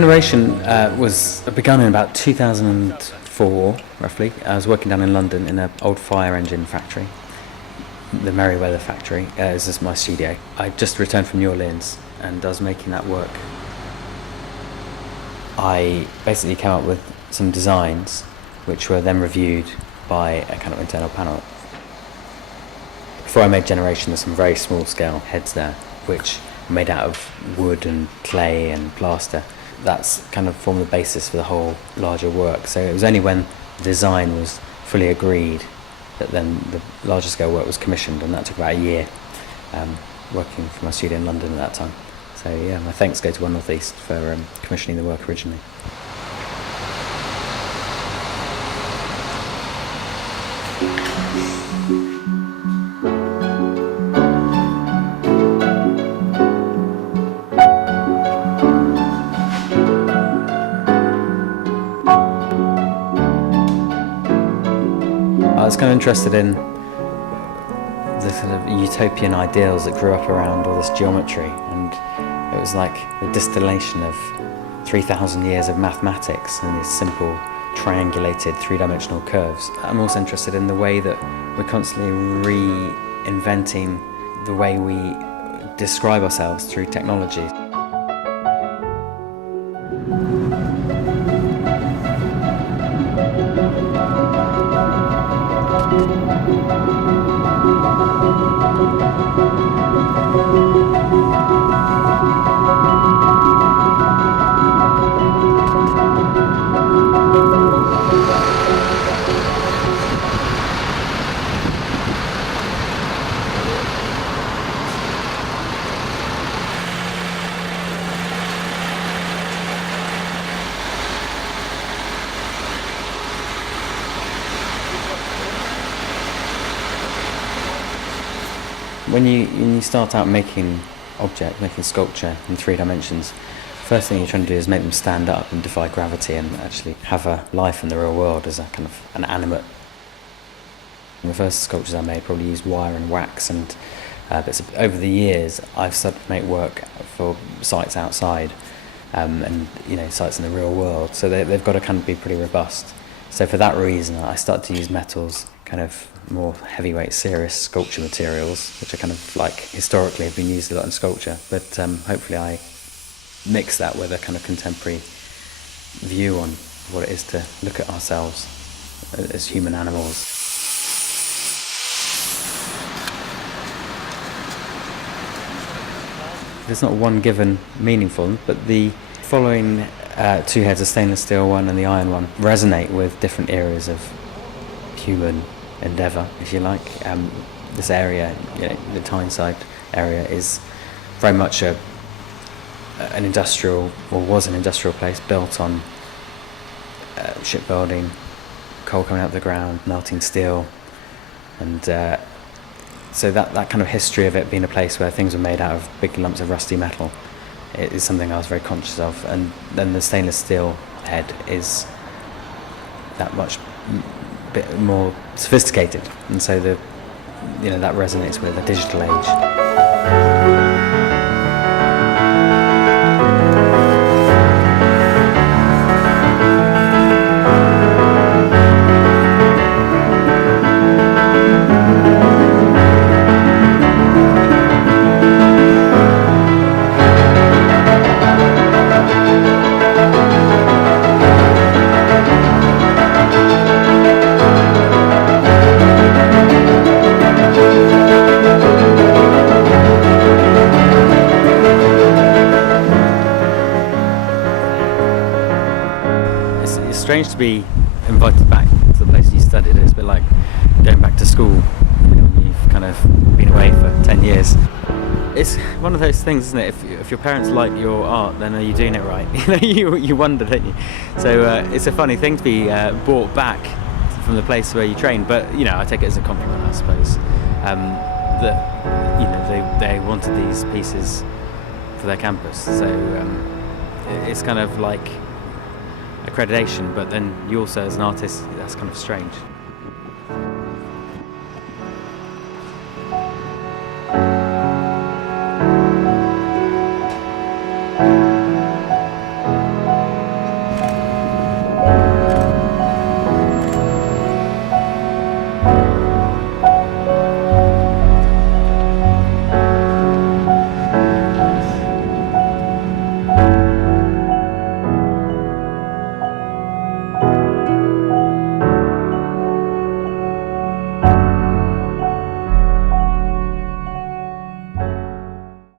Generation was begun in about 2004, roughly. I was working down in London in an old fire engine factory, the Merryweather factory. This is my studio. I just returned from New Orleans and I was making that work. I basically came up with some designs which were then reviewed by a kind of internal panel. Before I made Generation, there's some very small scale heads there which are made out of wood and clay and plaster. That's kind of formed the basis for the whole larger work. So it was only when the design was fully agreed that then the larger scale work was commissioned, and that took about a year, working from my studio in London at that time. So yeah, my thanks go to One North East for commissioning the work originally. I was kind of interested in the sort of utopian ideals that grew up around all this geometry, and it was like the distillation of 3,000 years of mathematics and these simple triangulated three-dimensional curves. I'm also interested in the way that we're constantly reinventing the way we describe ourselves through technology. When you start out making sculpture in 3 dimensions, first thing you're trying to do is make them stand up and defy gravity and actually have a life in the real world as a kind of an animate. The first sculptures I made probably used wire and wax and bits of, over the years I've started to make work for sites outside and sites in the real world, so they've got to kind of be pretty robust. So for that reason I started to use metals, kind of more heavyweight, serious sculpture materials, which are kind of like historically have been used a lot in sculpture, but hopefully I mix that with a kind of contemporary view on what it is to look at ourselves as human animals. There's not one given meaningful, but the following 2 heads, the stainless steel one and the iron one, resonate with different areas of human endeavour, if you like. This area, the Tyneside area, is very much an industrial, or was an industrial place built on shipbuilding, coal coming out of the ground, melting steel, and so that kind of history of it being a place where things were made out of big lumps of rusty metal is something I was very conscious of. And then the stainless steel head is that much bit more sophisticated, and so that resonates with the digital age. It's strange to be invited back to the place you studied. It's a bit like going back to school. You've kind of been away for 10 years. It's one of those things, isn't it? If your parents like your art, then are you doing it right? You wonder, don't you? So it's a funny thing to be brought back from the place where you trained. But I take it as a compliment, I suppose. That they wanted these pieces for their campus. So it's kind of like accreditation, but then you also as an artist, that's kind of strange.